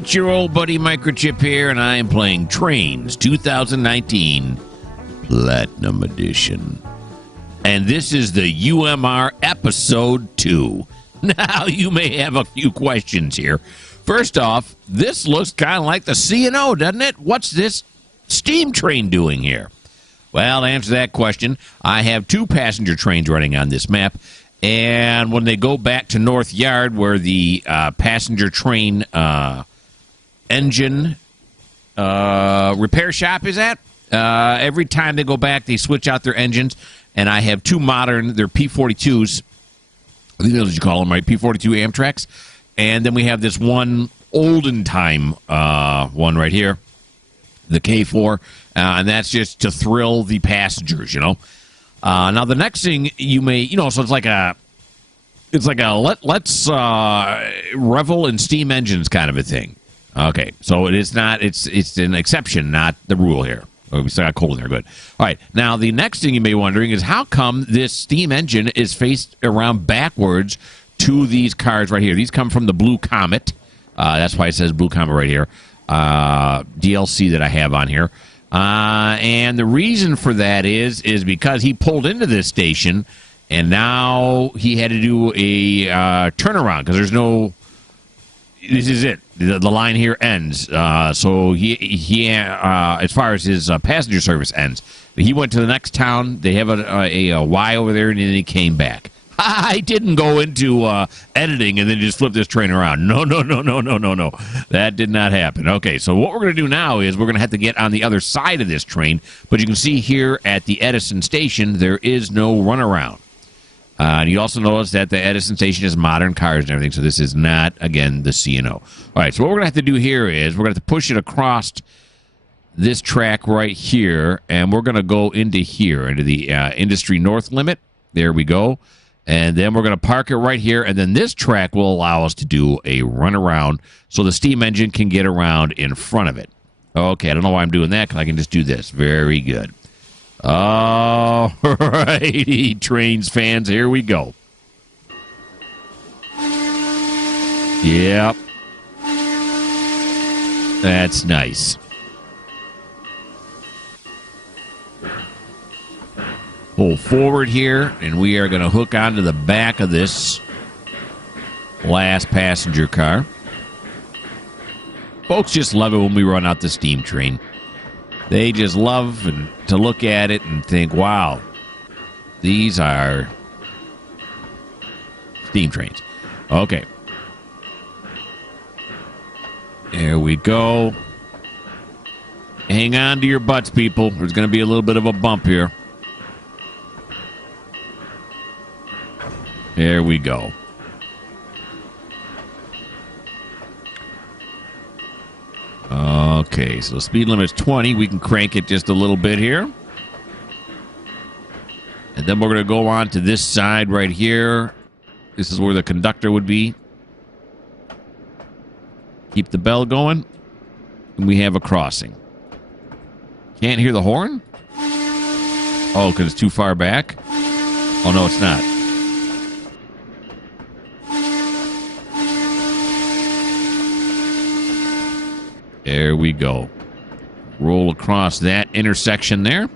It's your old buddy Mikerowchip here, and I am playing Trainz 2019 Platinum Edition. And this is the UMR Episode 2. Now, you may have a few questions here. First off, this looks kind of like the C&O, doesn't it? What's this steam train doing here? Well, to answer that question, I have two passenger trains running on this map. And when they go back to North Yard, where the passenger train engine repair shop is at, every time they go back, they switch out their engines. And I have two modern, they're P42s. I think that's what you call them, right? P42 Amtraks. And then we have this one olden time one right here, the K4. And that's just to thrill the passengers, you know. Now the next thing you may, so it's like a let's revel in steam engines kind of a thing. Okay, so it is not. It's an exception, not the rule here. Oh, we still got cold in there. Good. All right. Now the next thing you may be wondering is how come this steam engine is faced around backwards to these cars right here. These come from the Blue Comet. That's why it says Blue Comet right here. DLC that I have on here. And the reason for that is because he pulled into this station, and now he had to do a turnaround because there's no. This is it. The line here ends. So he as far as his passenger service ends, he went to the next town. They have a Y over there, and then he came back. I didn't go into editing and then just flip this train around. No. That did not happen. Okay, so what we're going to do now is we're going to have to get on the other side of this train. But you can see here at the Edison station, there is no runaround. And you also notice that the Edison station is modern cars and everything, so this is not, again, the C&O. All right, so what we're going to have to do here is we're going to have to push it across this track right here, and we're going to go into here, into the Industry North limit. There we go. And then we're going to park it right here, and then this track will allow us to do a runaround so the steam engine can get around in front of it. Okay, I don't know why I'm doing that, because I can just do this. Very good. All righty, Trainz fans, here we go. Yep. That's nice. Pull forward here, and we are going to hook onto the back of this last passenger car. Folks just love it when we run out the steam train. They just love to look at it and think, wow, these are steam trains. Okay. There we go. Hang on to your butts, people. There's going to be a little bit of a bump here. There we go. Okay, so the speed limit is 20. We can crank it just a little bit here. And then we're going to go on to this side right here. This is where the conductor would be. Keep the bell going. And we have a crossing. Can't hear the horn? Oh, because it's too far back? Oh, no, it's not. There we go. Roll across that intersection there.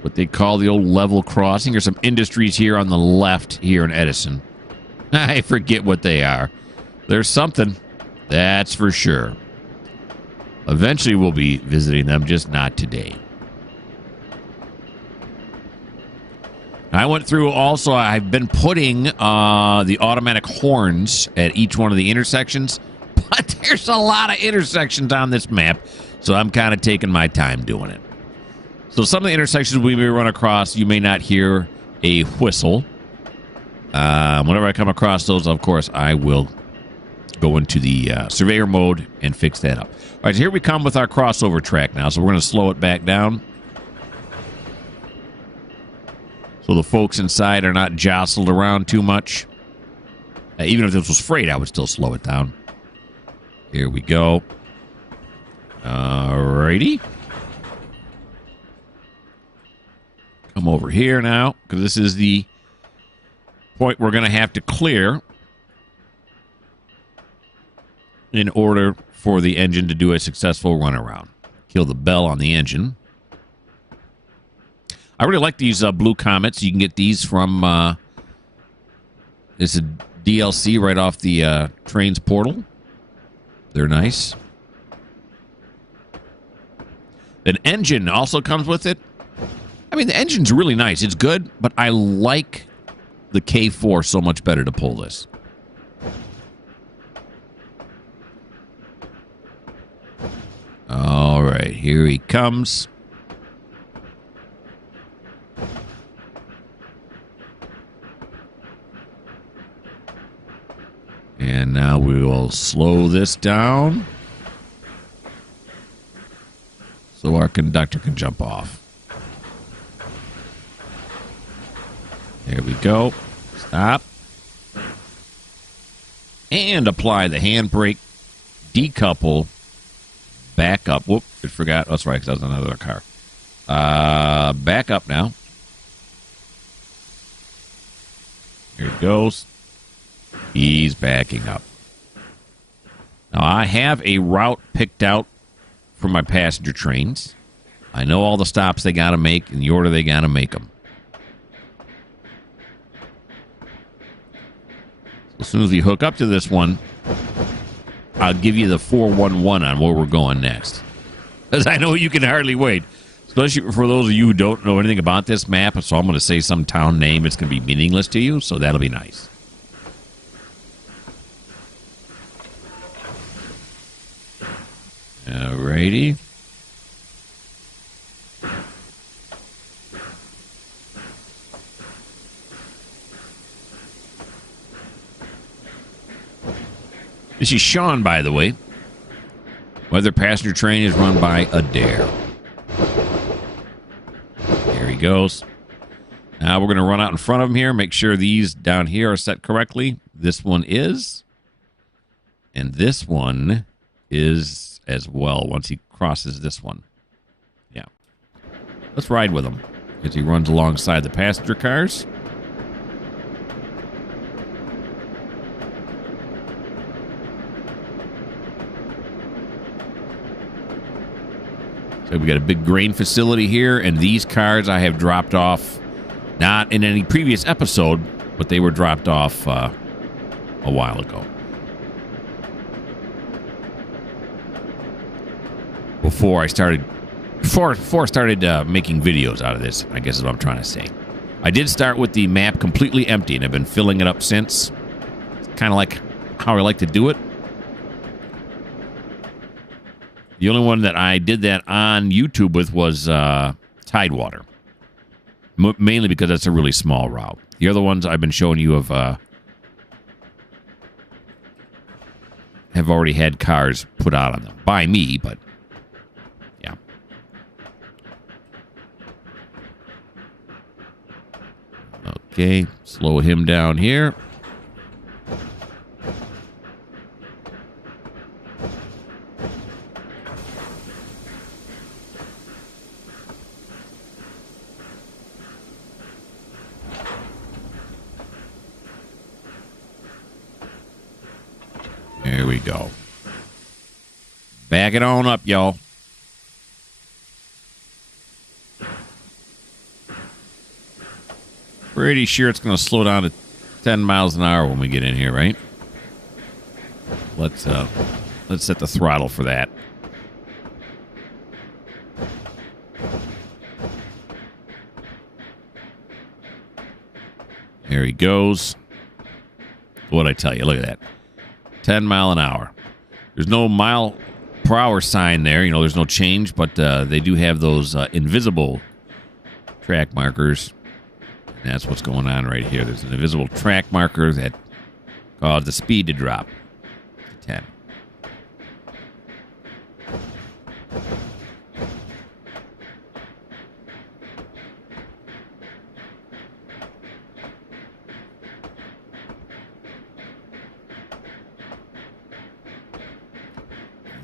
What they call the old level crossing. There's some industries here on the left here in Edison. I forget what they are. There's something. That's for sure. Eventually we'll be visiting them, just not today. I went through also, I've been putting the automatic horns at each one of the intersections. But there's a lot of intersections on this map, so I'm kind of taking my time doing it. So some of the intersections we may run across, you may not hear a whistle. Whenever I come across those, of course, I will go into the Surveyor mode and fix that up. All right, so here we come with our crossover track now, so we're going to slow it back down. So the folks inside are not jostled around too much. Even if this was freight, I would still slow it down. Here we go. Alrighty. Come over here now, because this is the point we're going to have to clear. in order for the engine to do a successful runaround. Kill the bell on the engine. I really like these blue Comets. You can get these from it's a DLC right off the Trainz portal. They're nice. An engine also comes with it. I mean, the engine's really nice. It's good, but I like the K4 so much better to pull this. All right, here he comes. And now we will slow this down so our conductor can jump off. There we go. Stop. And apply the handbrake. Decouple. Back up. Whoop, I forgot. That's right, because that was another car. Back up now. Here it goes. He's backing up. Now, I have a route picked out for my passenger trains. I know all the stops they got to make in the order they got to make them. As soon as we hook up to this one, I'll give you the 411 on where we're going next. Because I know you can hardly wait. Especially for those of you who don't know anything about this map. So I'm going to say some town name. It's going to be meaningless to you. So that'll be nice. Alrighty. This is Sean, by the way. Weather passenger train is run by Adair. There he goes. Now we're going to run out in front of him here. Make sure these down here are set correctly. This one is. And this one is as well once he crosses this one. Yeah. Let's ride with him as he runs alongside the passenger cars. So we got a big grain facility here, and these cars I have dropped off, not in any previous episode, but they were dropped off a while ago. Before I started making videos out of this, I guess is what I'm trying to say. I did start with the map completely empty, and I've been filling it up since. It's kind of like how I like to do it. The only one that I did that on YouTube with was Tidewater. Mainly because that's a really small route. The other ones I've been showing you have already had cars put out on them. By me, but yeah. Okay, slow him down here. There we go. Back it on up, y'all. Pretty sure it's going to slow down to 10 miles an hour when we get in here, right? Let's set the throttle for that. There he goes. What'd I tell you? Look at that. 10 mile an hour. There's no mile per hour sign there. You know, there's no change, but they do have those invisible track markers. And that's what's going on right here. There's an invisible track marker that caused the speed to drop to 10.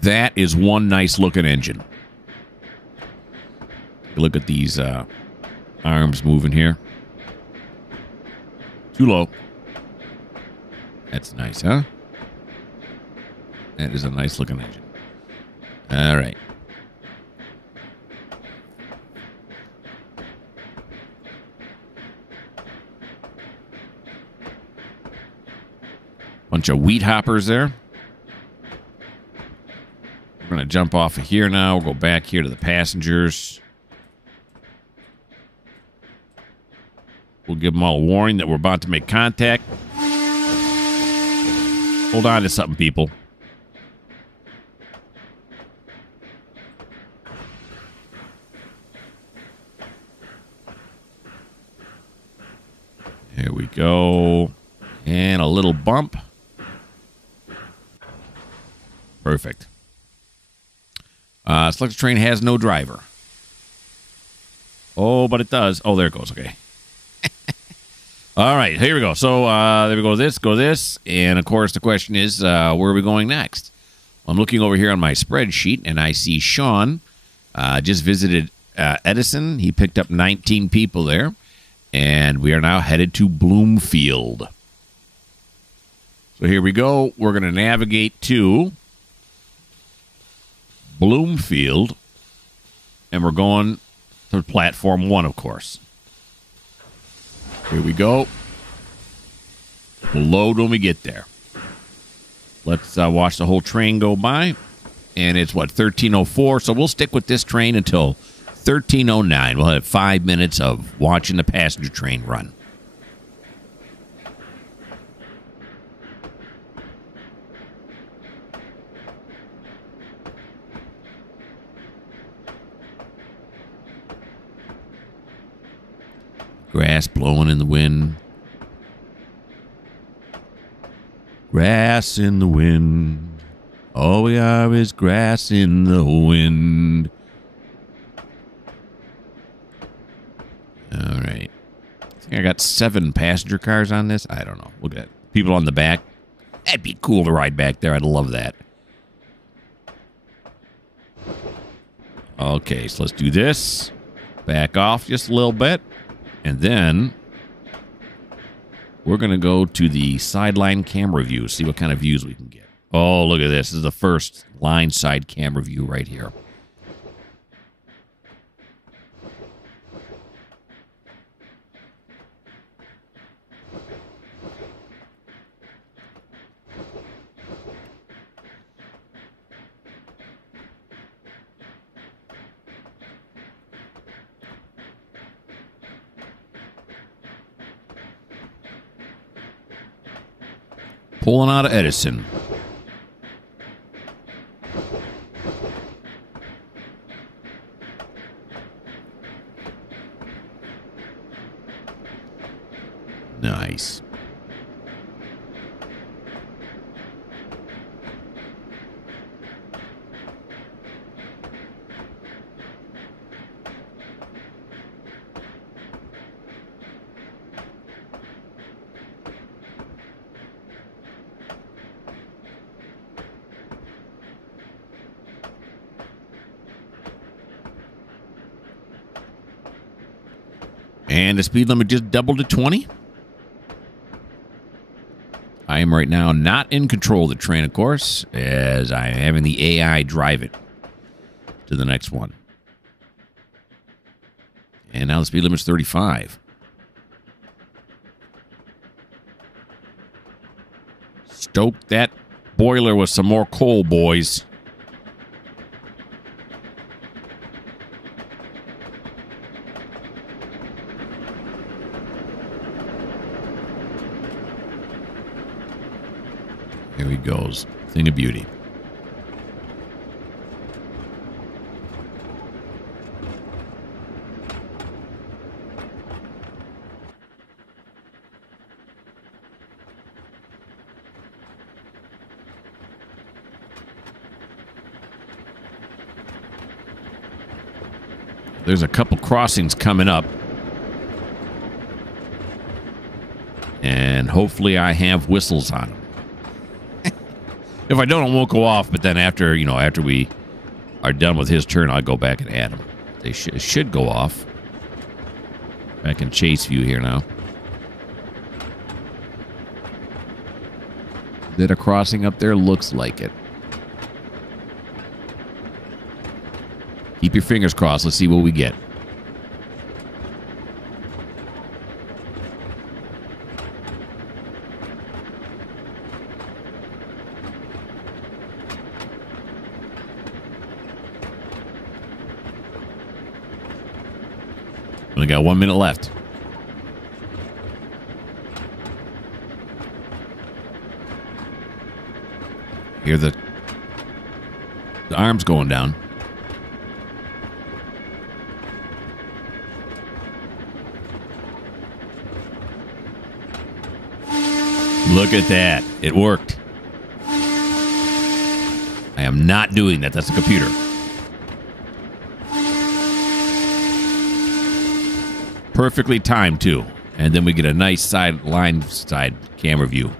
That is one nice looking engine. Look at these arms moving here. Too low. That's nice, huh? That is a nice looking engine. All right. Bunch of wheat hoppers there. We're going to jump off of here now. We'll go back here to the passengers. We'll give them all a warning that we're about to make contact. Hold on to something, people. Here we go. And a little bump. Perfect. Selected train has no driver. Oh, but it does. Oh, there it goes. Okay. All right, here we go. So there we go. This. And, of course, the question is, where are we going next? Well, I'm looking over here on my spreadsheet, and I see Sean just visited Edison. He picked up 19 people there, and we are now headed to Bloomfield. So here we go. We're going to navigate to Bloomfield, and we're going to platform 1, of course. Here we go. We'll load when we get there. Let's watch the whole train go by. And it's, 13:04. So we'll stick with this train until 13:09. We'll have 5 minutes of watching the passenger train run. Grass blowing in the wind. Grass in the wind. All we are is grass in the wind. All right. I think I got 7 passenger cars on this. I don't know. Look at that. People on the back. That'd be cool to ride back there. I'd love that. Okay, so let's do this. Back off just a little bit. And then we're going to go to the sideline camera view, see what kind of views we can get. Oh, look at this. This is the first line side camera view right here. Pulling out of Edison. Nice. And the speed limit just doubled to 20. I am right now not in control of the train, of course, as I am having the AI drive it to the next one. And now the speed limit is 35. Stoke that boiler with some more coal, boys. Here he goes. Thing of beauty. There's a couple crossings coming up. And hopefully I have whistles on them. If I don't, it won't go off. But then after we are done with his turn, I'll go back and add them. They should go off. Back in chase view here now. Is that a crossing up there? Looks like it. Keep your fingers crossed. Let's see what we get. Only got 1 minute left. Hear the arms going down. Look at that. It worked. I am not doing that. That's a computer. Perfectly timed, too. And then we get a nice side camera view.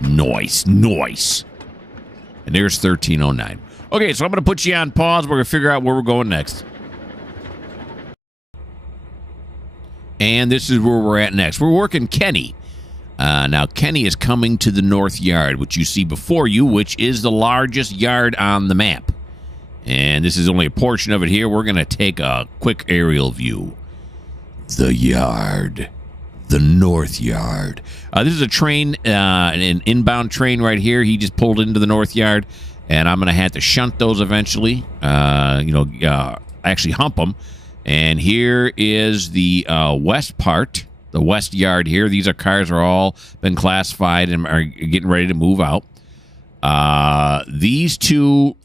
Nice. And there's 1309. Okay, so I'm going to put you on pause. We're going to figure out where we're going next. And this is where we're at next. We're working Kenny. Now, Kenny is coming to the north yard, which you see before you, which is the largest yard on the map. And this is only a portion of it here. We're going to take a quick aerial view. The yard. The north yard. This is a train, an inbound train right here. He just pulled into the north yard, and I'm going to have to shunt those eventually. Actually hump them. And here is the west part, the west yard here. These cars are all been classified and are getting ready to move out. These two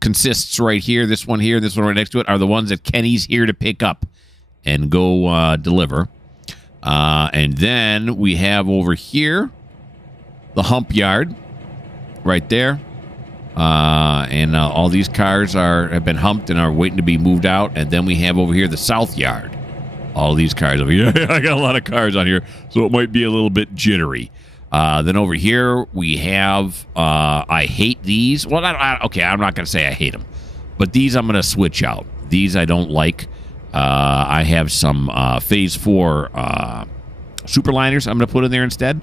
consists right here. This one here, this one right next to it are the ones that Kenny's here to pick up and go deliver. And then we have over here the hump yard right there. And all these cars have been humped and are waiting to be moved out. And then we have over here the south yard. All these cars over here. I got a lot of cars on here, so it might be a little bit jittery. Then over here we have, I hate these. Well, okay, I'm not going to say I hate them. But these I'm going to switch out. These I don't like. I have some Phase 4 Superliners I'm going to put in there instead.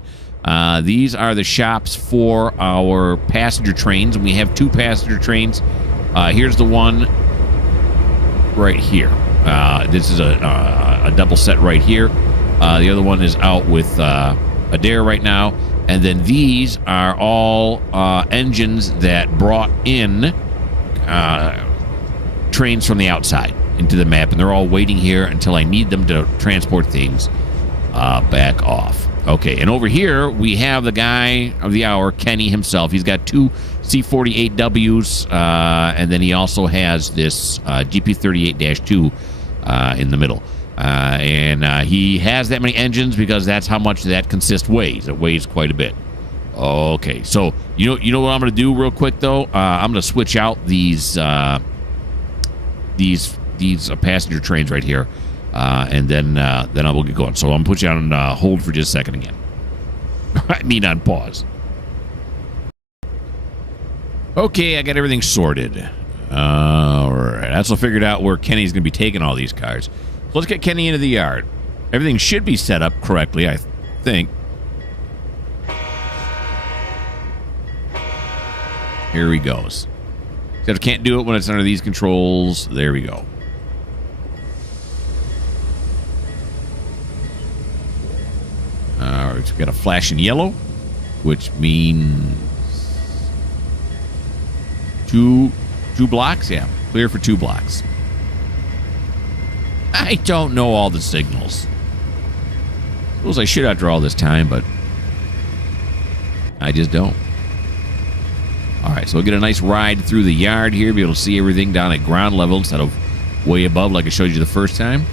These are the shops for our passenger trains, and we have 2 passenger trains. Here's the one right here. This is a double set right here. The other one is out with Adair right now. And then these are all engines that brought in trains from the outside into the map, and they're all waiting here until I need them to transport things back off. Okay, and over here, we have the guy of the hour, Kenny himself. He's got 2 C48Ws, and then he also has this GP38-2 in the middle. And he has that many engines because that's how much that consist weighs. It weighs quite a bit. Okay, so you know what I'm going to do real quick, though? I'm going to switch out these passenger trains right here. And then I will get going. So I'm going to put you on hold for just a second again. I mean on pause. Okay, I got everything sorted. All right. I also figured out where Kenny's going to be taking all these cars. So let's get Kenny into the yard. Everything should be set up correctly, I think. Here he goes. Except I can't do it when it's under these controls. There we go. All right, we've got a flash in yellow, which means two blocks. Yeah, clear for 2 blocks. I don't know all the signals. Suppose I should after all this time, but I just don't. All right, so we'll get a nice ride through the yard here, be able to see everything down at ground level instead of way above like I showed you the first time.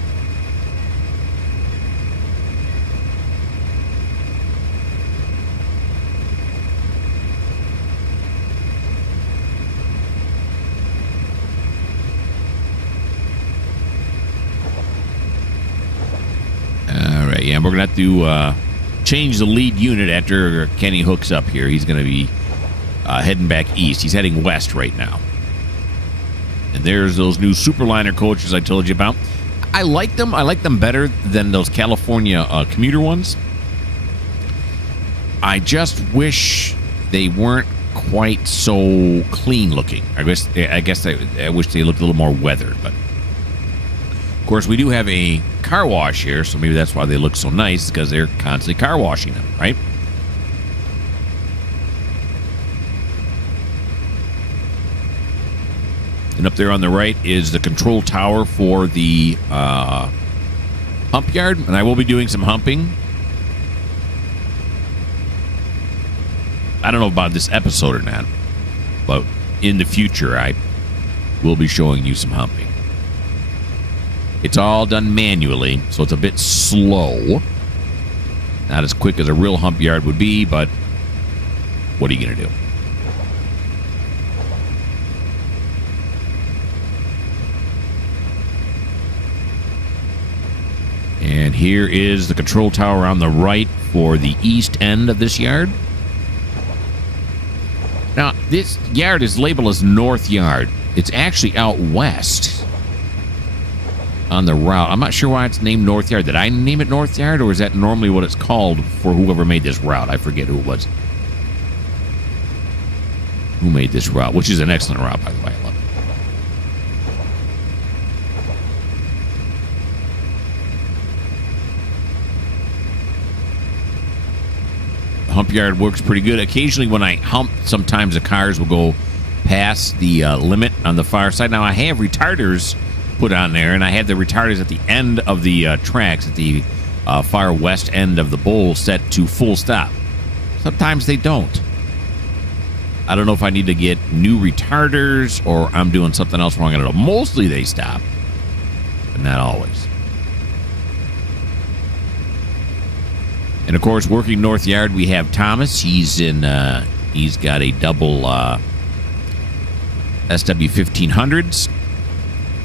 Yeah, we're going to have to change the lead unit after Kenny hooks up here. He's going to be heading back east. He's heading west right now. And there's those new Superliner coaches I told you about. I like them. I like them better than those California commuter ones. I just wish they weren't quite so clean looking. I guess I wish they looked a little more weathered, but of course we do have a car wash here, so maybe that's why they look so nice, because they're constantly car washing them, right? And up there on the right is the control tower for the hump yard, and I will be doing some humping. I don't know about this episode or not, but in the future I will be showing you some humping. It's all done manually, so it's a bit slow. Not as quick as a real hump yard would be, but what are you going to do? And here is the control tower on the right for the east end of this yard. Now, this yard is labeled as North Yard. It's actually out west on the route. I'm not sure why it's named North Yard. Did I name it North Yard, or is that normally what it's called for whoever made this route? I forget who it was. Who made this route, which is an excellent route, by the way. I love it. Hump yard works pretty good. Occasionally when I hump, sometimes the cars will go past the limit on the far side. Now I have retarders put on there, and I have the retarders at the end of the tracks at the far west end of the bowl set to full stop. Sometimes they don't. I don't know if I need to get new retarders or I'm doing something else wrong. I don't know. Mostly they stop, but not always. And of course, working North Yard, we have Thomas. He's in. He's got a double SW1500s,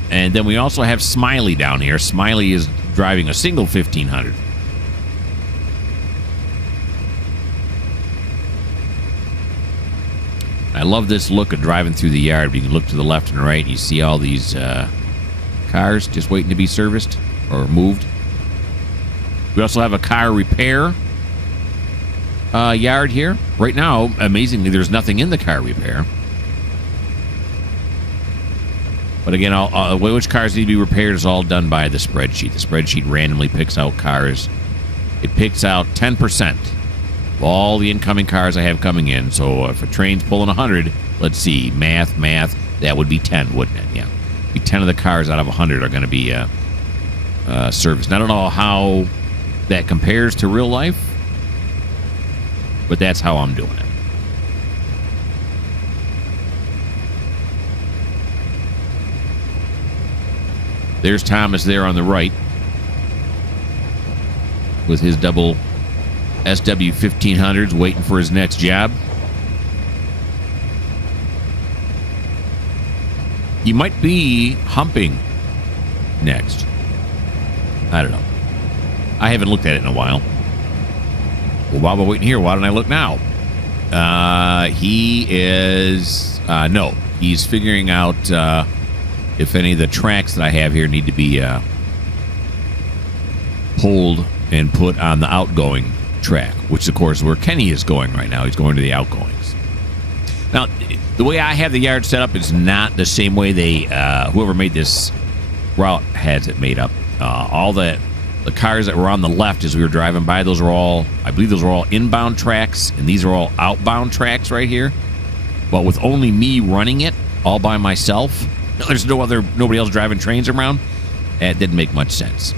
and then we also have Smiley down here. Smiley is driving a single 1500. I love this look of driving through the yard. You can look to the left and right, and you see all these cars just waiting to be serviced or moved. We also have a car repair yard here. Right now, amazingly, there's nothing in the car repair. But again, which cars need to be repaired is all done by the spreadsheet. The spreadsheet randomly picks out cars. It picks out 10% of all the incoming cars I have coming in. So if a train's pulling 100, let's see, math, that would be 10, wouldn't it? Yeah. Be 10 of the cars out of 100 are going to be serviced. I don't know how that compares to real life, but that's how I'm doing it. There's Thomas there on the right with his double SW1500s waiting for his next job. He might be humping next. I don't know. I haven't looked at it in a while. Well, while we're waiting here, why don't I look now? He is... no. He's figuring out if any of the tracks that I have here need to be pulled and put on the outgoing track, which, of course, is where Kenny is going right now. He's going to the outgoings. Now, the way I have the yard set up is not the same way they... whoever made this route has it made up. All the cars that were on the left as we were driving by, those are all, I believe those are all inbound tracks, and these are all outbound tracks right here. But with only me running it all by myself, there's nobody else driving trains around, it didn't make much sense.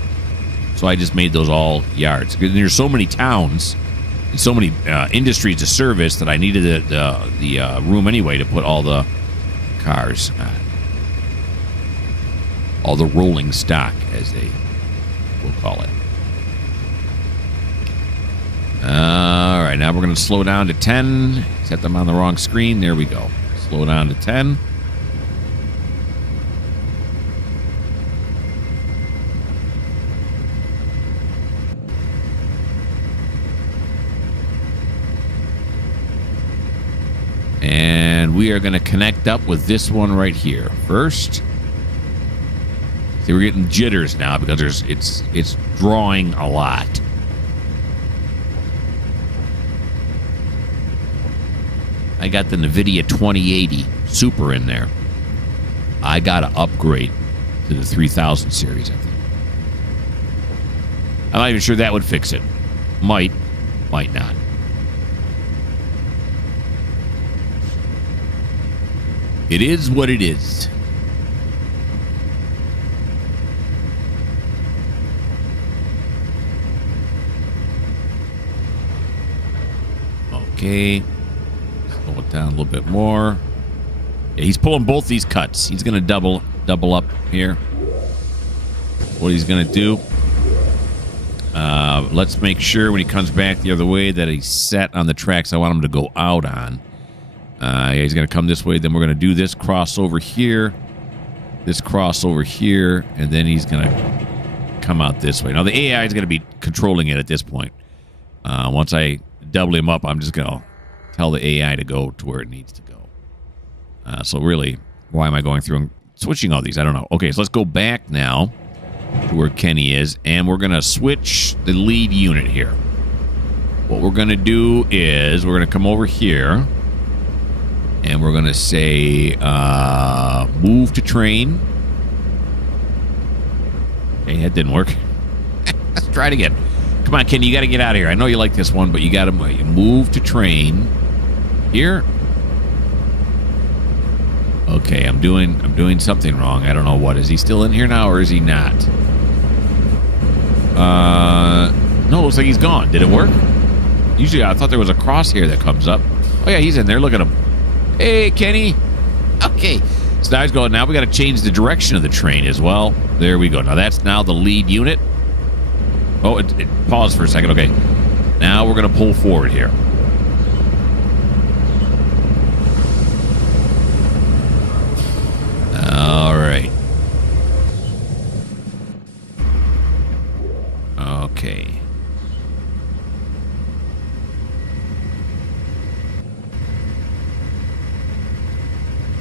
So I just made those all yards. There's so many towns and so many industries to service that I needed the room anyway to put all the cars on. All the rolling stock, as they will call it. All right, now we're going to slow down to 10. Set them on the wrong screen. There we go. Slow down to 10. And we are going to connect up with this one right here first. See, we're getting jitters now because it's drawing a lot. I got the NVIDIA 2080 Super in there. I got to upgrade to the 3000 series, I think. I'm not even sure that would fix it. Might not. It is what it is. Okay. Slow it down a little bit more. Yeah, he's pulling both these cuts. He's going to double up here. What he's going to do. Let's make sure when he comes back the other way that he's set on the tracks I want him to go out on. Yeah, he's going to come this way. Then we're going to do this cross over here. This cross over here. And then he's going to come out this way. Now, the AI is going to be controlling it at this point. Once I double him up, I'm just going to tell the AI to go to where it needs to go. So really, why am I going through and switching all these? I don't know. Okay, so let's go back now to where Kenny is, and we're going to switch the lead unit here. What we're going to do is we're going to come over here, and we're going to say move to train. Okay, that didn't work. Let's try it again. Come on, Kenny, you got to get out of here. I know you like this one, but you got to move to train here. Okay, I'm doing something wrong. I don't know what. Is he still in here now, or is he not? No, it looks like he's gone. Did it work? Usually, I thought there was a crosshair that comes up. Oh yeah, he's in there. Look at him. Hey, Kenny. Okay. So now he's going. Now we got to change the direction of the train as well. There we go. Now that's now the lead unit. Oh, it paused for a second. Okay. Now we're going to pull forward here. All right. Okay.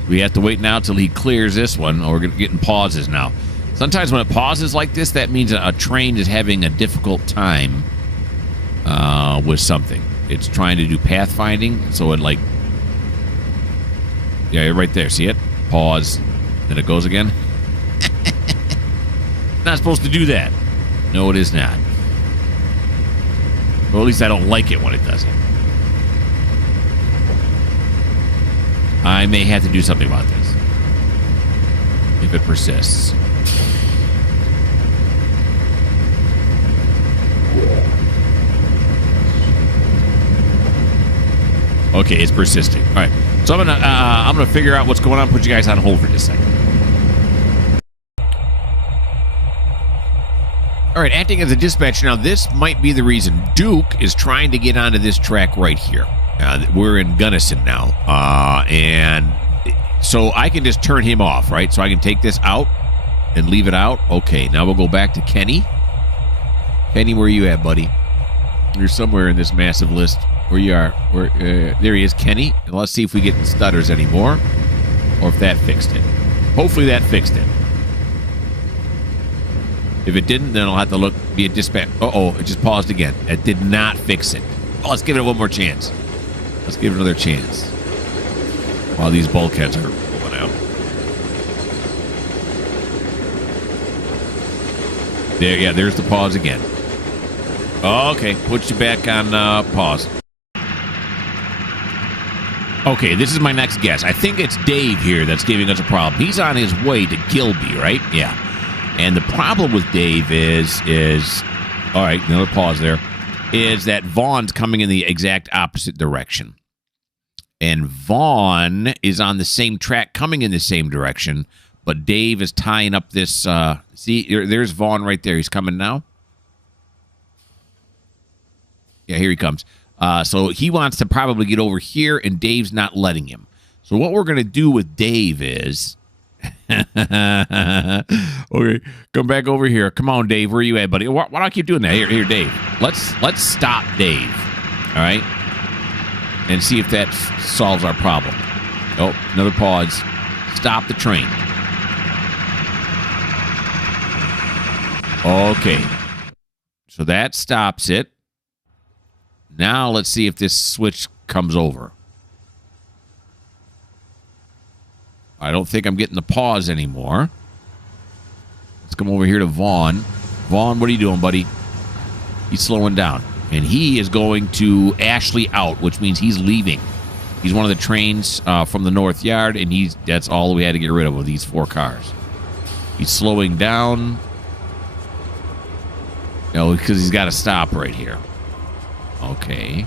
We have to wait now till he clears this one, or we're getting pauses now. Sometimes when it pauses like this, that means a train is having a difficult time with something. It's trying to do pathfinding, so it like... Yeah, you're right there. See it? Pause. Then it goes again. Not supposed to do that. No, it is not. Well, at least I don't like it when it does it. I may have to do something about this if it persists. Okay, it's persisting. All right, so I'm gonna figure out what's going on. Put you guys on hold for just a second. All right, acting as a dispatcher now. This might be the reason Duke is trying to get onto this track right here. We're in Gunnison now, and so I can just turn him off, right? So I can take this out and leave it out. Okay, now we'll go back to Kenny. Kenny, where are you at, buddy? You're somewhere in this massive list. Where you are? There he is, Kenny. And let's see if we get stutters anymore, or if that fixed it. Hopefully that fixed it. If it didn't, then I'll have to be a dispatch. Uh-oh, it just paused again. It did not fix it. Oh, let's give it one more chance. Let's give it another chance. While these bulkheads are pulling out. There, yeah, there's the pause again. Okay, put you back on pause. Okay, this is my next guess. I think it's Dave here that's giving us a problem. He's on his way to Gilby, right? Yeah. And the problem with Dave is all right, another pause there, is that Vaughn's coming in the exact opposite direction. And Vaughn is on the same track coming in the same direction, but Dave is tying up this, see, there's Vaughn right there. He's coming now. Yeah, here he comes. So he wants to probably get over here, and Dave's not letting him. So what we're going to do with Dave is... Okay, come back over here. Come on, Dave. Where are you at, buddy? Why do I keep doing that? Here, Dave. Let's stop Dave. All right, and see if that solves our problem. Oh, another pause. Stop the train. Okay, so that stops it. Now let's see if this switch comes over. I don't think I'm getting the pause anymore. Let's come over here to Vaughn. Vaughn, what are you doing, buddy? He's slowing down. And he is going to Ashley out, which means he's leaving. He's one of the trains from the North Yard, and that's all we had to get rid of with these 4 cars. He's slowing down. No, because he's got to stop right here. Okay.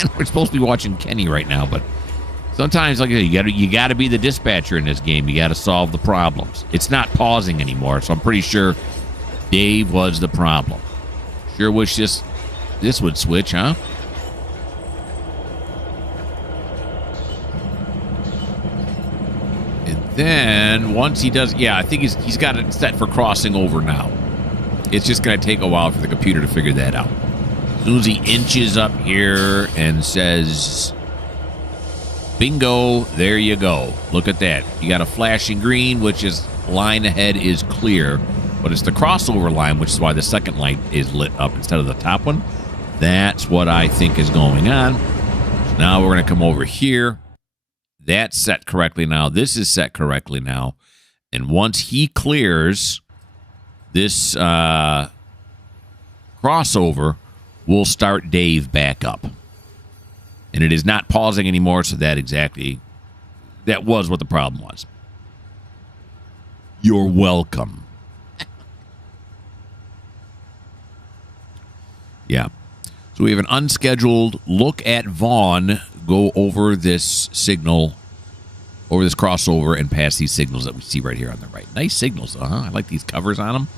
And we're supposed to be watching Kenny right now, but sometimes, like you got to be the dispatcher in this game. You got to solve the problems. It's not pausing anymore, so I'm pretty sure Dave was the problem. Sure wish this would switch, huh? And then once he does, yeah, I think he's got it set for crossing over now. It's just going to take a while for the computer to figure that out. As soon as he inches up here and says, bingo, there you go. Look at that. You got a flashing green, which is line ahead is clear, but it's the crossover line, which is why the second light is lit up instead of the top one. That's what I think is going on. So now we're going to come over here. That's set correctly now. This is set correctly now. And once he clears this crossover, we'll start Dave back up. And it is not pausing anymore, so that was what the problem was. You're welcome. Yeah. So we have an unscheduled look at Vaughn go over this signal, over this crossover, and pass these signals that we see right here on the right. Nice signals, though, huh? I like these covers on them.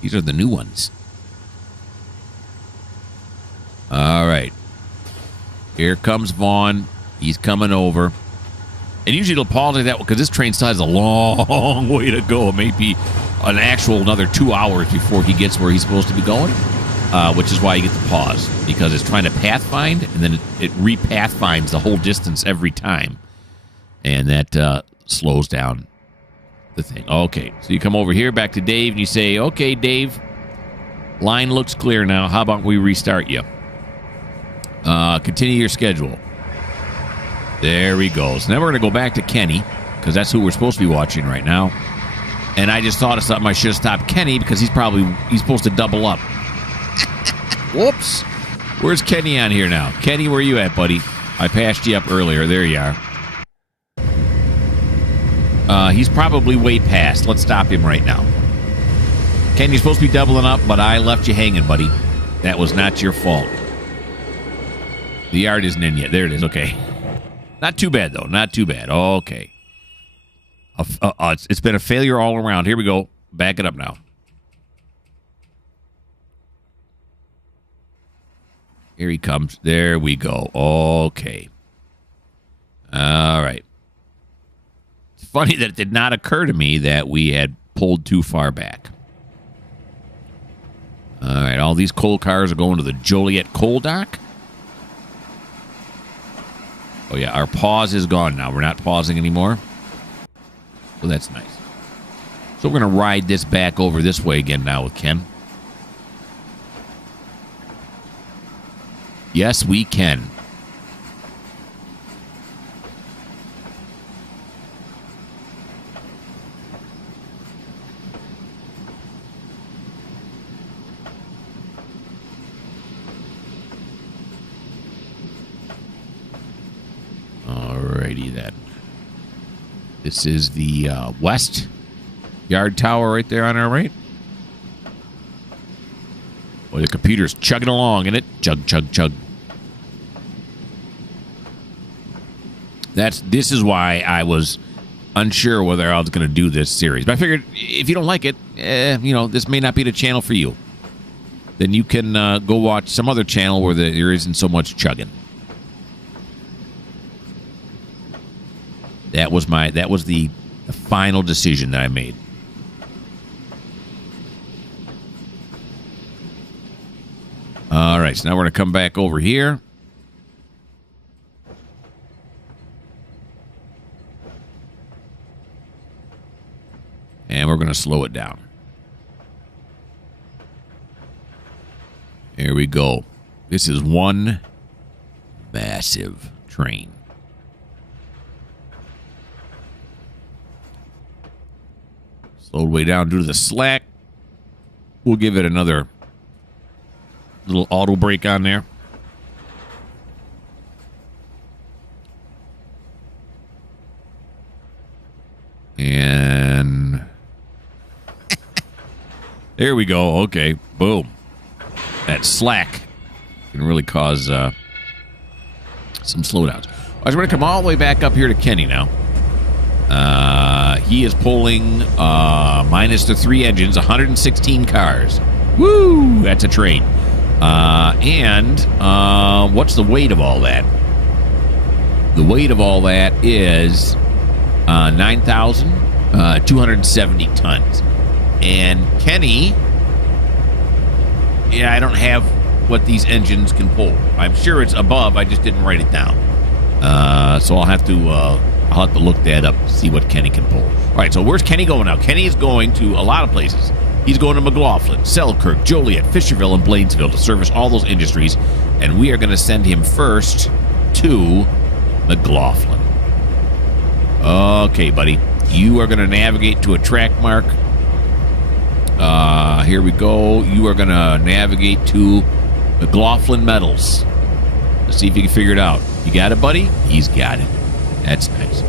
These are the new ones. All right. Here comes Vaughn. He's coming over. And usually it'll pause like that because this train still has a long way to go. It may be an actual another 2 hours before he gets where he's supposed to be going, which is why you get the pause, because it's trying to pathfind, and then it repathfinds the whole distance every time. And that slows down the thing. Okay, so you come over here back to Dave, and you say, okay, Dave, line looks clear now. How about we restart you? Continue your schedule. There we go. So now we're going to go back to Kenny, because that's who we're supposed to be watching right now. And I just thought of something. I should have stopped Kenny, because he's supposed to double up. Whoops. Where's Kenny on here now? Kenny, where you at, buddy? I passed you up earlier. There you are. He's probably way past. Let's stop him right now. Kenny, you're supposed to be doubling up, but I left you hanging, buddy. That was not your fault. The yard isn't in yet. There it is. Okay. Not too bad, though. Not too bad. Okay. It's been a failure all around. Here we go. Back it up now. Here he comes. There we go. Okay. All right. It's funny that it did not occur to me that we had pulled too far back. All right. All these coal cars are going to the Joliet coal dock. Oh, yeah, our pause is gone now. We're not pausing anymore. So that's nice. So we're going to ride this back over this way again now with Ken. Yes, we can. Alrighty then. This is the west yard tower right there on our right. Boy, the computer's chugging along, isn't it? Chug, chug, chug. This is why I was unsure whether I was going to do this series. But I figured if you don't like it, this may not be the channel for you. Then you can go watch some other channel where there isn't so much chugging. That was the final decision that I made. All right, so now we're going to come back over here. And we're going to slow it down. Here we go. This is one massive train. Slowed way down due to the slack. We'll give it another little auto brake on there. And there we go. Okay, boom. That slack can really cause some slowdowns. I was going to come all the way back up here to Kenny now. He is pulling minus the 3 engines, 116 cars. Woo! That's a train. And what's the weight of all that? The weight of all that is 9,270 tons. And Kenny, yeah, I don't have what these engines can pull. I'm sure it's above. I just didn't write it down. So I'll have to look that up, see what Kenny can pull. All right, so where's Kenny going now? Kenny is going to a lot of places. He's going to McLaughlin, Selkirk, Joliet, Fisherville, and Blainsville to service all those industries, and we are going to send him first to McLaughlin. Okay, buddy. You are going to navigate to a track mark. Here we go. You are going to navigate to McLaughlin Metals. Let's see if you can figure it out. You got it, buddy? He's got it. That's nice.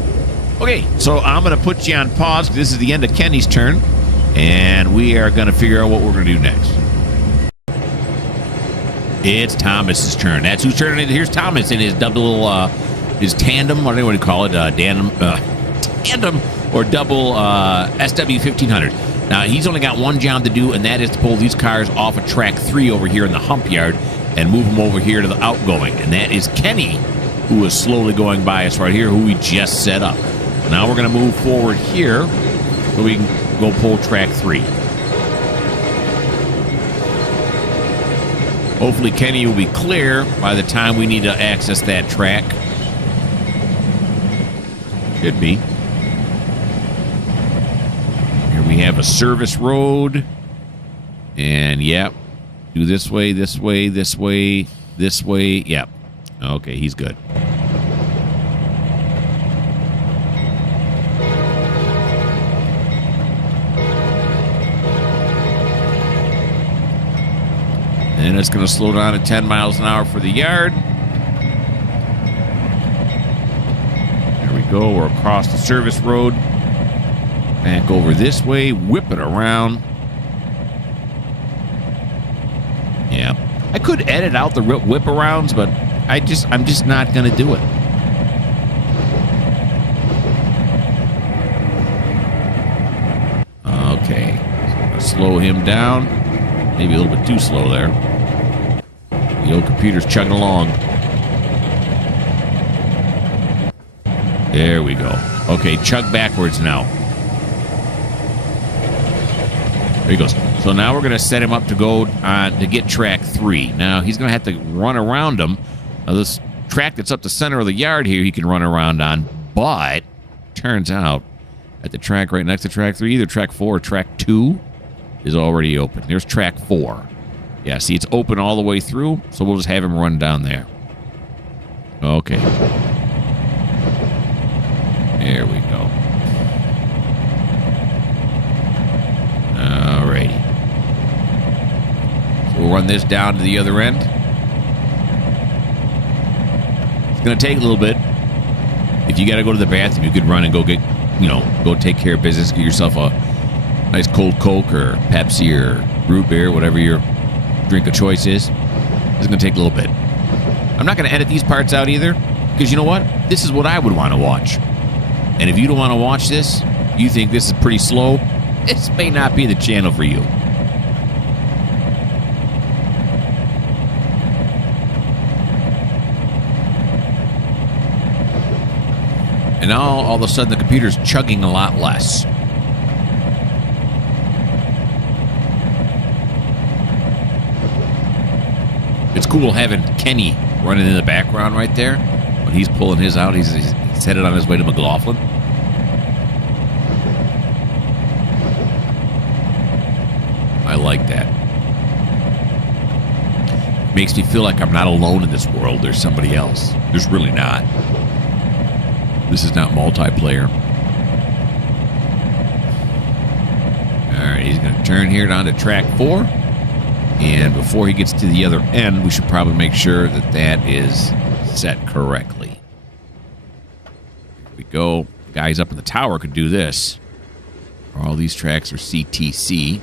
Okay, so I'm going to put you on pause. This is the end of Kenny's turn, and we are going to figure out what we're going to do next. It's Thomas's turn. That's whose turn it is. Here's Thomas in his double, his tandem, what do you call it? Tandem or double SW1500. Now, he's only got one job to do, and that is to pull these cars off of track 3 over here in the hump yard and move them over here to the outgoing. And that is Kenny, who is slowly going by us right here, who we just set up. Now we're going to move forward here so we can go pull track 3. Hopefully Kenny will be clear by the time we need to access that track. Should be. Here we have a service road. And, yep. Do this way, this way, this way, this way. Yep. Okay, he's good. And it's going to slow down to 10 miles an hour for the yard. There we go. We're across the service road. Back over this way. Whip it around. Yeah. I could edit out the whip arounds, but I'm just not going to do it. Okay. So I'm going to slow him down. Maybe a little bit too slow there. The old computer's chugging along. There we go. Okay, chug backwards now. There he goes. So now we're going to set him up to go to get track 3. Now, he's going to have to run around him. Now, this track that's up the center of the yard here, he can run around on. But, turns out, at the track right next to track 3, either track 4 or track 2 is already open. There's track 4. Yeah, see, it's open all the way through, so we'll just have him run down there. Okay. There we go. Alrighty. So we'll run this down to the other end. It's going to take a little bit. If you got to go to the bathroom, you could run and go get, go take care of business. Get yourself a nice cold Coke or Pepsi or root beer, whatever your drink of choice is. It's going to take a little bit. I'm not going to edit these parts out either, because you know what? This is what I would want to watch. And if you don't want to watch this, you think this is pretty slow, this may not be the channel for you. And now, all of a sudden, the computer's chugging a lot less. It's cool having Kenny running in the background right there. When he's pulling his out, he's headed on his way to McLaughlin. I like that. Makes me feel like I'm not alone in this world. There's somebody else. There's really not. This is not multiplayer. right, he's going to turn here down to track 4. And before he gets to the other end, we should probably make sure that that is set correctly. Here we go. Guys up in the tower could do this. All these tracks are CTC.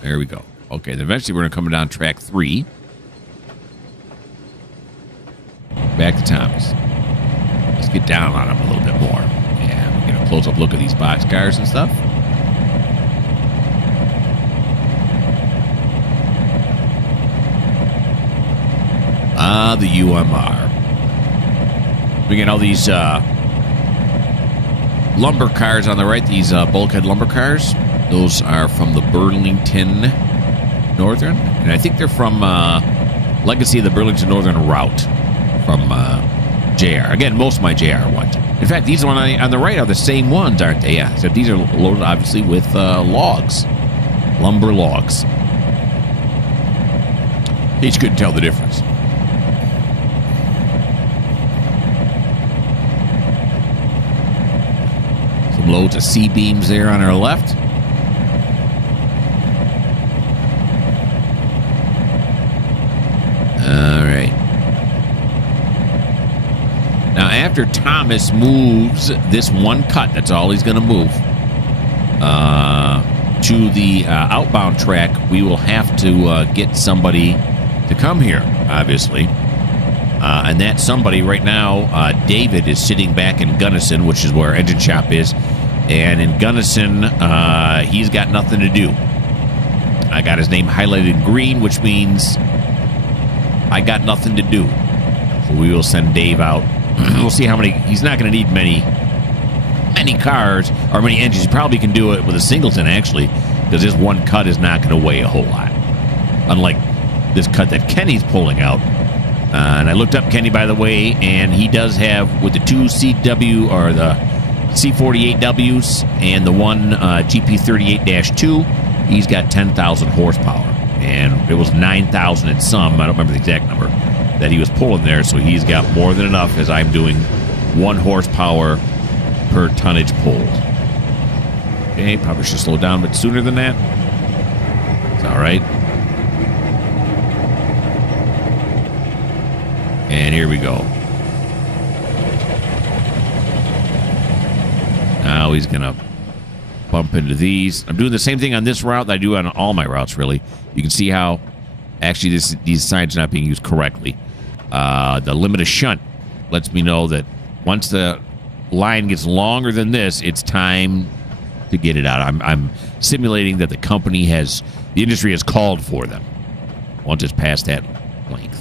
There we go. Okay, then eventually we're going to come down track 3. Back to Thomas. Let's get down on him a little bit more. Yeah, we get a close-up look at these box cars and stuff. The UMR. We get all these lumber cars on the right, these bulkhead lumber cars. Those are from the Burlington Northern. And I think they're from Legacy of the Burlington Northern route from JR. Again, most of my JR ones. In fact, these ones on the right are the same ones, aren't they? Yeah, except these are loaded, obviously, with logs. Lumber logs. You couldn't tell the difference. Some loads of C-beams there on our left. All right. Now, after Thomas moves this one cut, that's all he's going to move, to the outbound track, we will have to get somebody to come here, obviously. And that somebody right now, David, is sitting back in Gunnison, which is where our engine shop is. And in Gunnison, he's got nothing to do. I got his name highlighted in green, which means I got nothing to do. So we will send Dave out. We'll see how many. He's not going to need many cars or many engines. He probably can do it with a singleton, actually, because this one cut is not going to weigh a whole lot. Unlike this cut that Kenny's pulling out. And I looked up Kenny, by the way, and he does have, with the 2 CW or the C48Ws and the one GP38-2, he's got 10,000 horsepower. And it was 9,000 and some, I don't remember the exact number, that he was pulling there. So he's got more than enough, as I'm doing 1 horsepower per tonnage pulled. Okay, probably should slow down a bit sooner than that. It's all right. And here we go. Now he's going to bump into these. I'm doing the same thing on this route that I do on all my routes, really. You can see how actually these signs are not being used correctly. The limit of shunt lets me know that once the line gets longer than this, it's time to get it out. I'm simulating that the industry has called for them once it's past that length.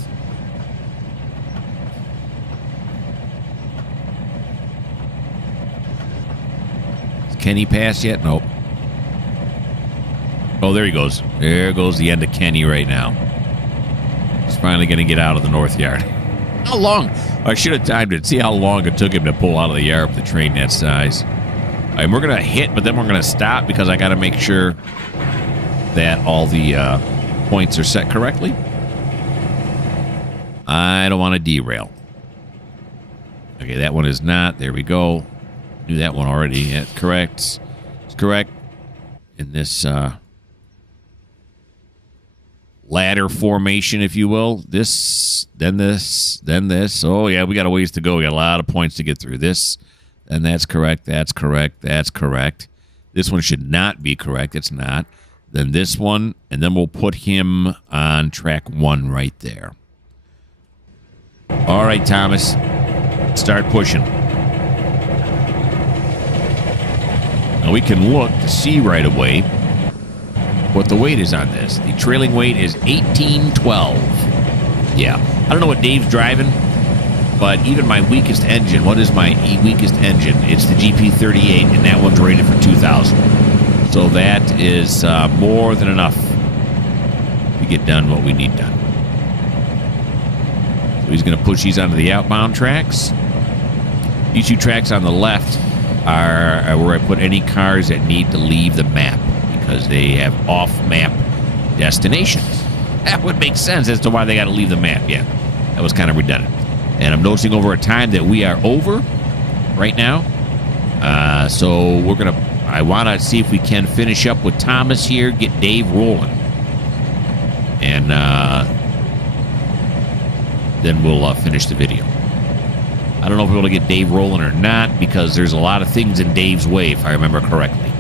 Kenny pass yet? Nope. Oh, there he goes. There goes the end of Kenny right now. He's finally going to get out of the north yard. How long? I should have timed it. See how long it took him to pull out of the yard with the train that size. All right, we're going to hit, but then we're going to stop because I got to make sure that all the points are set correctly. I don't want to derail. Okay, that one is not. There we go. Knew that one already. That's correct. It's correct. In this ladder formation, if you will. This, then this, then this. Oh, yeah, we got a ways to go. We got a lot of points to get through. This, and that's correct. That's correct. That's correct. This one should not be correct. It's not. Then this one, and then we'll put him on track 1 right there. All right, Thomas. Start pushing. Now we can look to see right away what the weight is on this. The trailing weight is 1812. Yeah. I don't know what Dave's driving, but even my weakest engine, what is my weakest engine? It's the GP38, and that one's rated for 2,000. So that is more than enough to get done what we need done. So he's going to push these onto the outbound tracks. These 2 tracks on the left are where I put any cars that need to leave the map because they have off-map destinations. That would make sense as to why they got to leave the map. Yeah, that was kind of redundant. And I'm noticing over a time that we are over right now. So we're going to I want to see if we can finish up with Thomas here, get Dave rolling. And then we'll finish the video. I don't know if we're able to get Dave rolling or not, because there's a lot of things in Dave's way, if I remember correctly.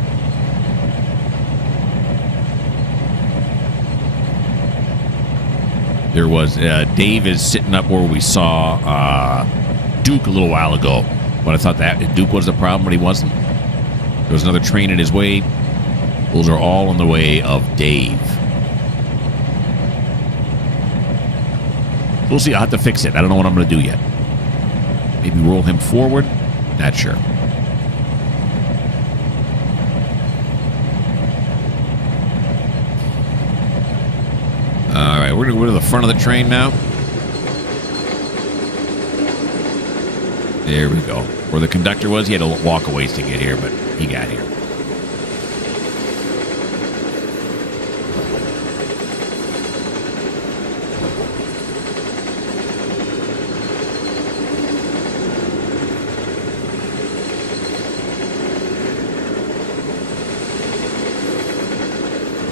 There was, Dave is sitting up where we saw Duke a little while ago. But I thought that Duke was the problem, but he wasn't. There was another train in his way. Those are all in the way of Dave. We'll see. I'll have to fix it. I don't know what I'm going to do yet. Maybe roll him forward? Not sure. All right, we're going to go to the front of the train now. There we go. Where the conductor was, he had to walk a ways to get here, but he got here.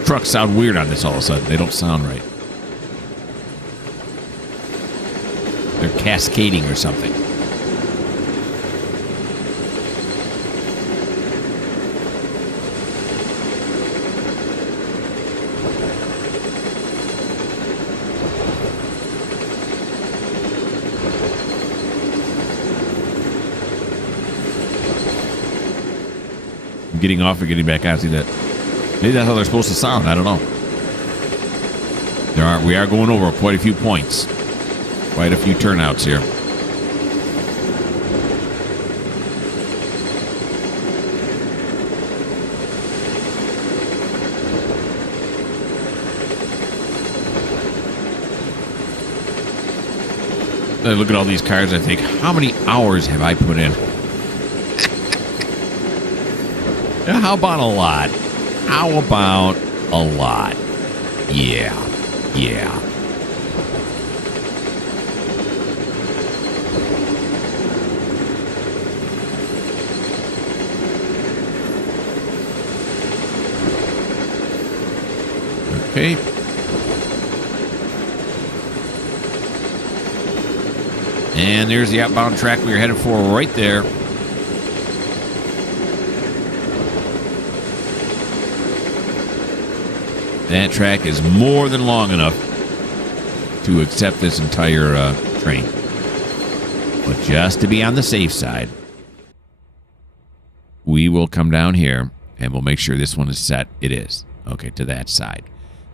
Trucks sound weird on this all of a sudden. They don't sound right. They're cascading or something. Getting off or getting back on. See that? Maybe that's how they're supposed to sound. I don't know. We are going over quite a few points. Quite a few turnouts here. I look at all these cars, I think, how many hours have I put in? How about a lot? How about a lot? Yeah. Yeah. Okay. And there's the outbound track we were headed for right there. That track is more than long enough to accept this entire train. But just to be on the safe side, we will come down here and we'll make sure this one is set. It is. Okay, to that side.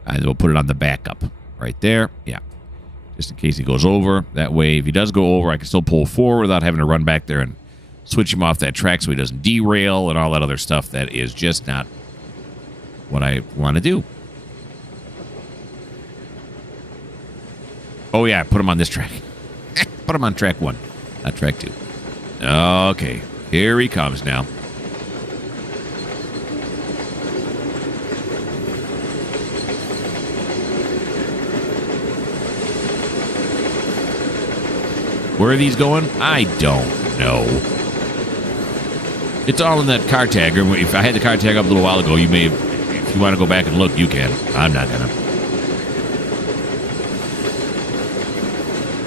And we'll put it on the backup right there. Yeah. Just in case he goes over. That way, if he does go over, I can still pull forward without having to run back there and switch him off that track so he doesn't derail and all that other stuff that is just not what I want to do. Oh, yeah, put him on this track. Put him on track 1, not track 2. Okay, here he comes now. Where are these going? I don't know. It's all in that car tagger. If I had the car tag up a little while ago, you may, if you want to go back and look, you can. I'm not going to.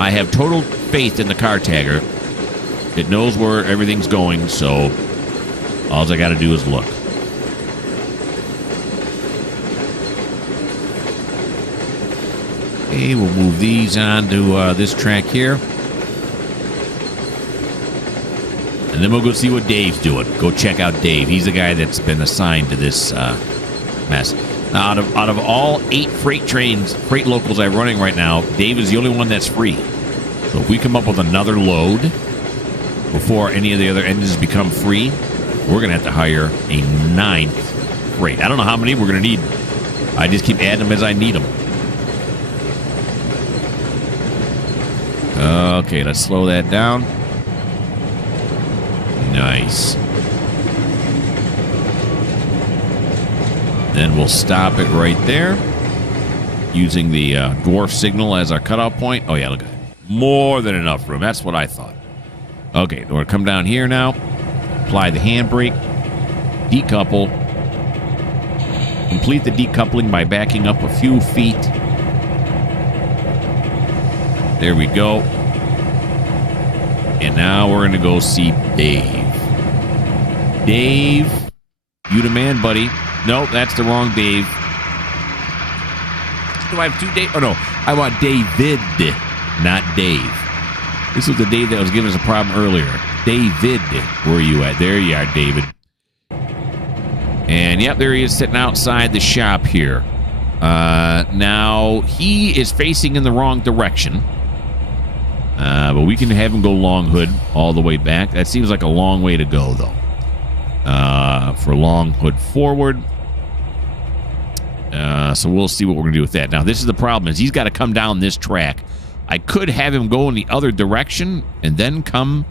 I have total faith in the car tagger. It knows where everything's going, so all I got to do is look. Okay, we'll move these onto this track here. And then we'll go see what Dave's doing. Go check out Dave. He's the guy that's been assigned to this mess. Now, out of all 8 freight locals I'm running right now, Dave is the only one that's free. So if we come up with another load before any of the other engines become free, we're going to have to hire a 9th freight. I don't know how many we're going to need. I just keep adding them as I need them. Okay, let's slow that down. Nice. Then we'll stop it right there using the dwarf signal as our cutoff point. Oh, yeah, look at that. More than enough room. That's what I thought. Okay, we're going to come down here now. Apply the handbrake. decouple. Complete the decoupling by backing up a few feet. There we go. And now we're going to go see Dave. Dave, you the man, buddy. Nope, that's the wrong Dave. Do I have two Dave? Oh, no. I want David, not Dave. This was the Dave that was giving us a problem earlier. David, where are you at? There you are, David. And, yep, there he is sitting outside the shop here. Now, he is facing in the wrong direction. But we can have him go long hood all the way back. That seems like a long way to go, though. For long hood forward. So we'll see what we're going to do with that. Now, this is the problem, is he's got to come down this track. I could have him go in the other direction and then come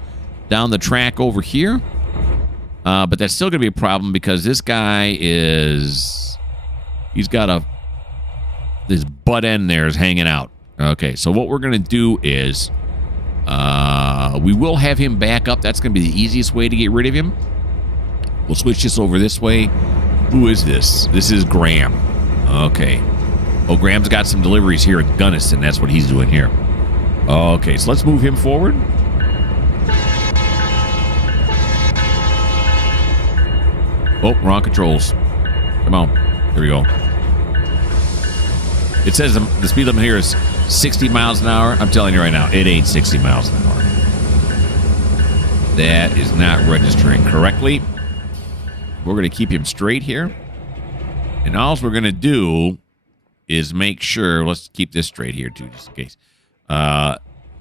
down the track over here. But that's still going to be a problem because this guy is... He's got this butt end there is hanging out. Okay, so what we're going to do is... we will have him back up. That's going to be the easiest way to get rid of him. We'll switch this over this way. Who is this? This is Graham. Okay. Oh, Graham's got some deliveries here at Gunnison. That's what he's doing here. Okay, so let's move him forward. Oh, wrong controls. Come on. Here we go. It says the speed limit here is 60 miles an hour. I'm telling you right now, it ain't 60 miles an hour. That is not registering correctly. We're going to keep him straight here. And all we're going to do is make sure, let's keep this straight here too, just in case.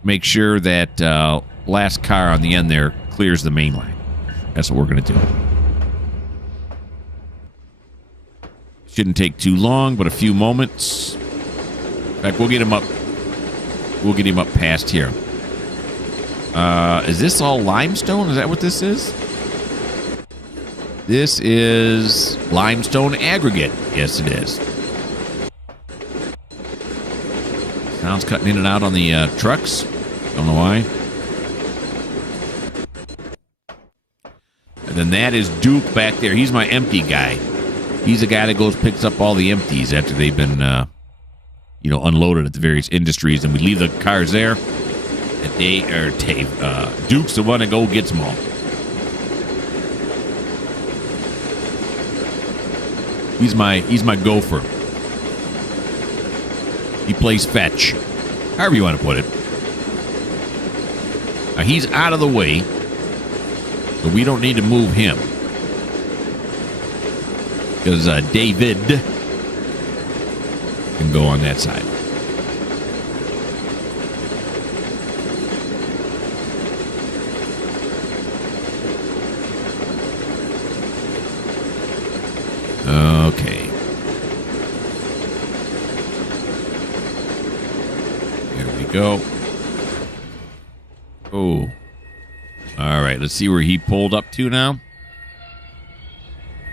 Make sure that last car on the end there clears the main line. That's what we're going to do. Shouldn't take too long, but a few moments. In fact, we'll get him up. We'll get him up past here. Is this all limestone? Is that what this is? This is limestone aggregate. Yes, it is. Sounds cutting in and out on the trucks. Don't know why. And then that is Duke back there. He's my empty guy. He's the guy that goes picks up all the empties after they've been, unloaded at the various industries, and we leave the cars there. And Duke's the one that go gets them all. He's my gopher. He plays fetch, however you want to put it. Now he's out of the way, so we don't need to move him. Because David can go on that side. Okay. There we go. Oh. All right, let's see where he pulled up to now.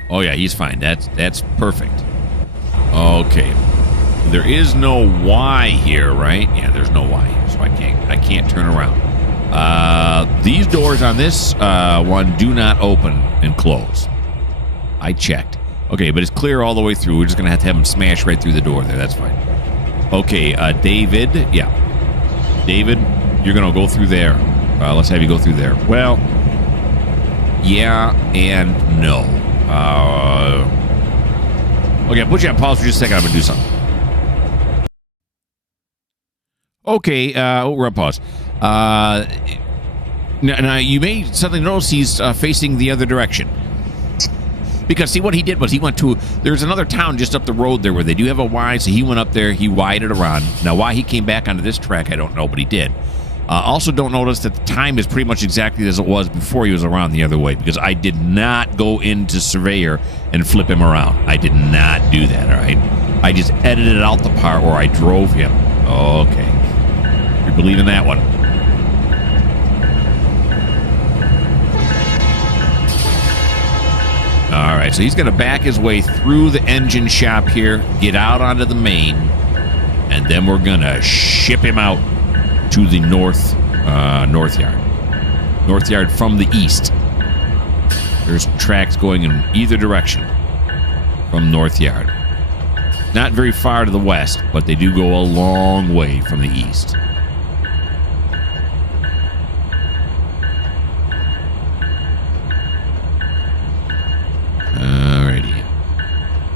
Oh, yeah, he's fine. That's perfect. Okay. There is no Y here, right? Yeah, there's no Y here, so I can't turn around. These doors on this one do not open and close. I checked. Okay, but it's clear all the way through. We're just going to have him smash right through the door there. That's fine. Okay, David. Yeah. David, you're going to go through there. Let's have you go through there. Well, yeah and no. Okay, I'll put you on pause for just a second. I'm going to do something. Okay, we're on pause. Now, you may suddenly notice he's facing the other direction. Because, see, what he did was he went to... There's another town just up the road there where they do have a Y, so he went up there, he Y'd it around. Now, why he came back onto this track, I don't know, but he did. Also, don't notice that the time is pretty much exactly as it was before he was around the other way, because I did not go into Surveyor and flip him around. I did not do that, all right? I just edited out the part where I drove him. Okay. You're believing that one. All right, so he's going to back his way through the engine shop here, get out onto the main, and then we're going to ship him out to the north yard. North yard from the east. There's tracks going in either direction from North Yard. Not very far to the west, but they do go a long way from the east. Alrighty.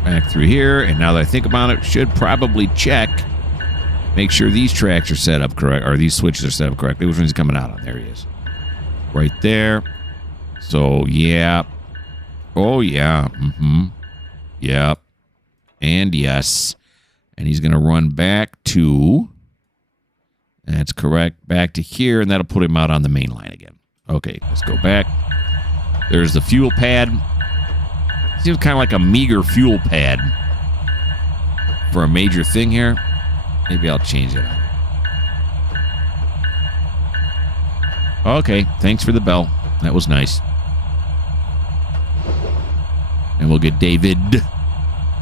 Back through here, and now that I think about it, should probably check. Make sure these tracks are set up correct, or these switches are set up correctly. Which one's coming out on? There he is. Right there. So, yeah. Oh, yeah. Mm-hmm. Yep. And yes. And he's going to run back to... That's correct. Back to here, and that'll put him out on the main line again. Okay, let's go back. There's the fuel pad. Seems kind of like a meager fuel pad for a major thing here. Maybe I'll change it. Okay, thanks for the bell. That was nice. And we'll get David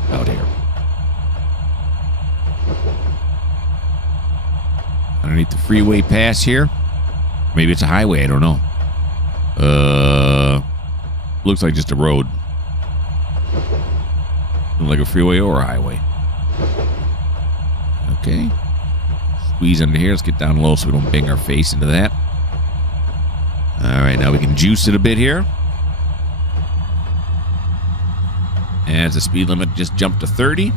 out here. Underneath the freeway pass here. Maybe it's a highway, I don't know. Looks like just a road. Like a freeway or a highway. Okay. Squeeze under here. Let's get down low so we don't bang our face into that. All right, now we can juice it a bit here. As the speed limit just jumped to 30.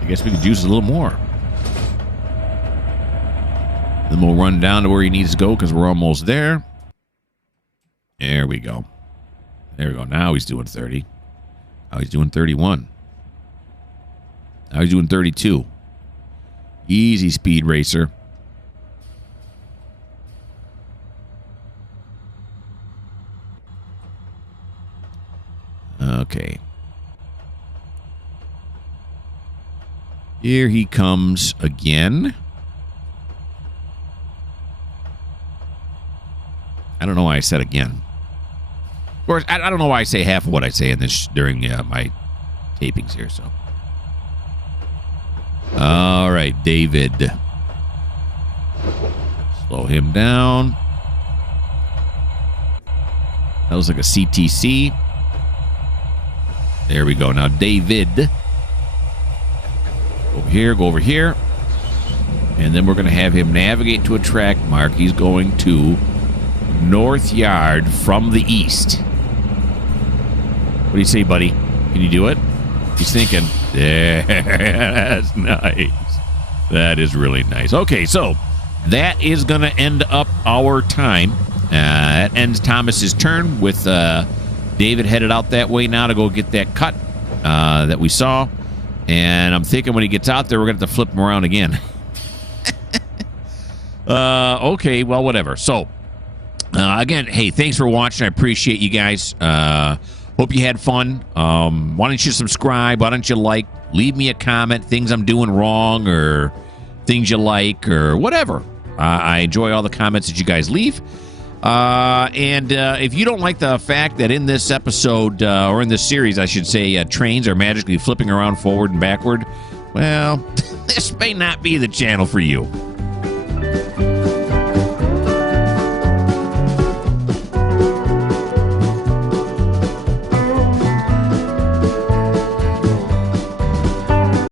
I guess we could juice it a little more. Then we'll run down to where he needs to go because we're almost there. There we go. There we go. Now he's doing 30. Now he's doing 31. Now he's doing 32. Easy speed racer. Okay. Here he comes again. I don't know why I said again. Of course, I don't know why I say half of what I say in this during my tapings here. So, all right, David, slow him down. That was like a CTC. There we go. Now, David, over here, go over here, and then we're going to have him navigate to a track mark. He's going to North Yard from the east. What do you say, buddy? Can you do it? He's thinking. Yeah, that's nice. That is really nice. Okay, so that is going to end up our time. That ends Thomas's turn with David headed out that way now to go get that cut that we saw. And I'm thinking when he gets out there, we're going to have to flip him around again. Okay, well, whatever. So, again, hey, thanks for watching. I appreciate you guys. Hope you had fun. Why don't you subscribe? Why don't you like? Leave me a comment, things I'm doing wrong or things you like or whatever. I enjoy all the comments that you guys leave. And if you don't like the fact that in this episode, or in this series, I should say, trains are magically flipping around forward and backward, well, this may not be the channel for you.